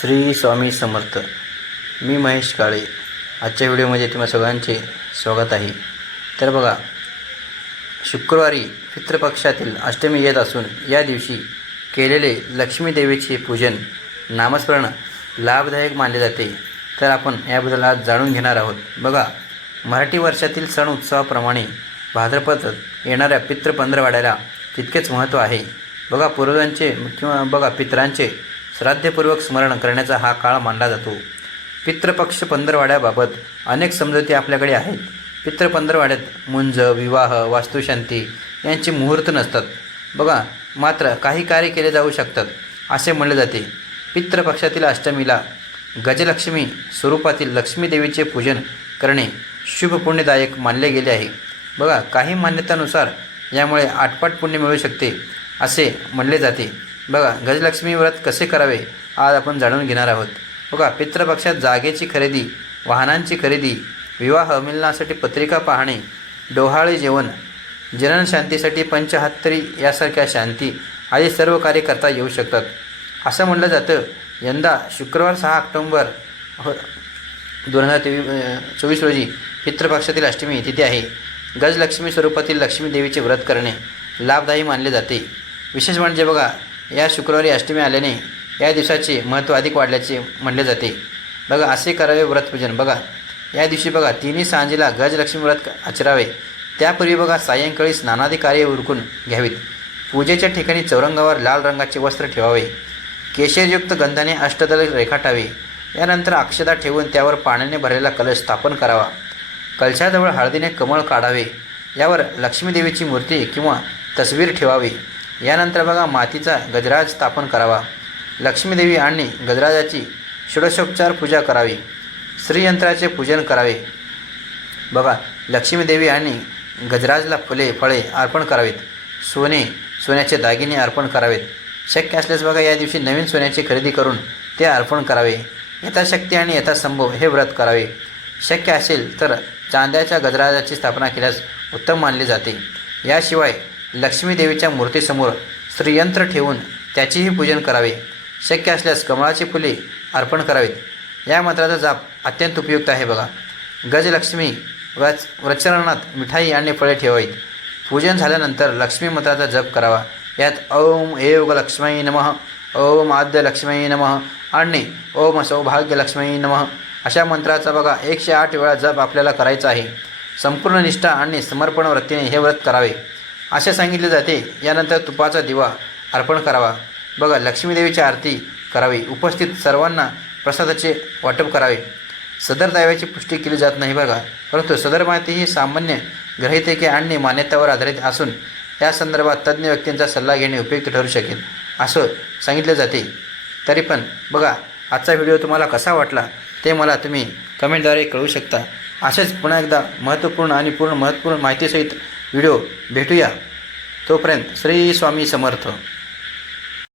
श्री स्वामी समर्थ. मी महेश काळे. आजच्या व्हिडिओमध्ये तुम्हा सगळ्यांचे स्वागत आहे. तर बघा शुक्रवारी पितृपक्षातील अष्टमी येत असून या दिवशी केलेले लक्ष्मीदेवीचे पूजन नामस्मरण लाभदायक मानले जाते. तर आपण याबद्दल आज जाणून घेणार आहोत. बघा मराठी वर्षातील सण उत्सवाप्रमाणे भाद्रपदात येणाऱ्या पितृ पंधरवाड्याला तितकेच महत्त्व आहे. बघा पूर्वजांचे किंवा बघा पितरांचे श्राद्धपूर्वक स्मरण करण्याचा हा काळ मानला जातो. पितृपक्ष पंधरवाड्याबाबत अनेक समजुती आपल्याकडे आहेत. पितृ पंधरवाड्यात मुंज विवाह वास्तुशांती यांचे मुहूर्त नसतात. बघा मात्र काही कार्य केले जाऊ शकतात असे म्हणले जाते. पितृपक्षातील अष्टमीला गजलक्ष्मी स्वरूपातील लक्ष्मी देवीचे पूजन करणे शुभ पुण्यदायक मानले गेले आहे. बघा काही मान्यतानुसार यामुळे आटपाट पुण्य मिळू शकते असे म्हणले जाते. बघा गजलक्ष्मी व्रत कसे करावे आज आपण जाणून घेणार आहोत. बघा पितृपक्षात जागेची खरेदी वाहनांची खरेदी विवाह मिलनासाठी पत्रिका पाहणे डोहाळे जेवण जननशांतीसाठी पंचहत्तरी यासारख्या शांती आदी सर्व कार्य करता येऊ शकतात. असं म्हणलं जातं यंदा शुक्रवार सहा ऑक्टोंबर हो दोन हजार तेवीस चोवीस रोजी पितृपक्षातील अष्टमी तिथी आहे. गजलक्ष्मी स्वरूपातील लक्ष्मी देवीचे व्रत करणे लाभदायी मानले जाते. विशेष म्हणजे बघा या शुक्रवारी अष्टमी आल्याने या दिवसाचे महत्त्व अधिक वाढल्याचे म्हणले जाते. बघा असे करावे व्रतपूजन. बघा या दिवशी बघा तिन्ही सांजेला गजलक्ष्मी व्रत आचरावे. त्यापूर्वी बघा सायंकाळी स्नानादी कार्य उरकून घ्यावीत. पूजेच्या ठिकाणी चौरंगावर लाल रंगाचे वस्त्र ठेवावे. केशरयुक्त गंधाने अष्टदल रेखाटावे यानंतर अक्षदा ठेवून त्यावर पाण्याने भरलेला कलश स्थापन करावा. कलशाजवळ हळदीने कमळ काढावे. यावर लक्ष्मीदेवीची मूर्ती किंवा तस्वीर ठेवावी. यानंतर बघा मातीचा गजराज स्थापन करावा. लक्ष्मीदेवी आणि गजराजाची षोडशोपचार पूजा करावी. श्रीयंत्राचे पूजन करावे. बघा लक्ष्मीदेवी आणि गजराजला फुले फळे अर्पण करावेत. सोने सोन्याचे दागिने अर्पण करावेत. शक्य असल्यास बघा या दिवशी नवीन सोन्याची खरेदी करून ते अर्पण करावे. यथाशक्ती आणि यथासंभव हे व्रत करावे. शक्य असेल तर चांद्याच्या गजराजाची स्थापना केल्यास उत्तम मानले जाते. याशिवाय लक्ष्मी देवीच्या मूर्तीसमोर श्रीयंत्र ठेवून त्याचेही पूजन करावे. शक्य असल्यास कमळाची फुले अर्पण करावीत. या मंत्राचा जाप अत्यंत उपयुक्त आहे बघा. गजलक्ष्मी व्रच व्रचरणात मिठाई आणि फळे ठेवावीत. पूजन झाल्यानंतर लक्ष्मी मंत्राचा जप करावा. यात ओम एव लक्ष्मी नमः ओम आद्य लक्ष्मी नमः आणि ओम सौभाग्य लक्ष्मी नमः अशा मंत्राचा बघा एकशे आठ वेळा जप आपल्याला करायचा आहे. संपूर्ण निष्ठा आणि समर्पण वृत्तीने हे व्रत करावे. असे सांगितले जाते. यानंतर तुपाचा दिवा अर्पण करावा. बघा लक्ष्मीदेवीची आरती करावी. उपस्थित सर्वांना प्रसादाचे वाटप करावे. सदर दाव्याची पुष्टी केली जात नाही बघा. परंतु सदर माहिती ही सामान्य ग्रहितेके आणि मान्यतावर आधारित असून या संदर्भात तज्ज्ञ व्यक्तींचा सल्ला घेणे उपयुक्त ठरू शकेल असं सांगितले जाते. तरी पण बघा आजचा व्हिडिओ तुम्हाला कसा वाटला ते मला तुम्ही कमेंटद्वारे कळवू शकता. असेच पुन्हा एकदा महत्त्वपूर्ण आणि पूर्ण महत्त्वपूर्ण माहितीसहित व्हिडिओ भेटूया. तोपर्यंत श्री स्वामी समर्थ.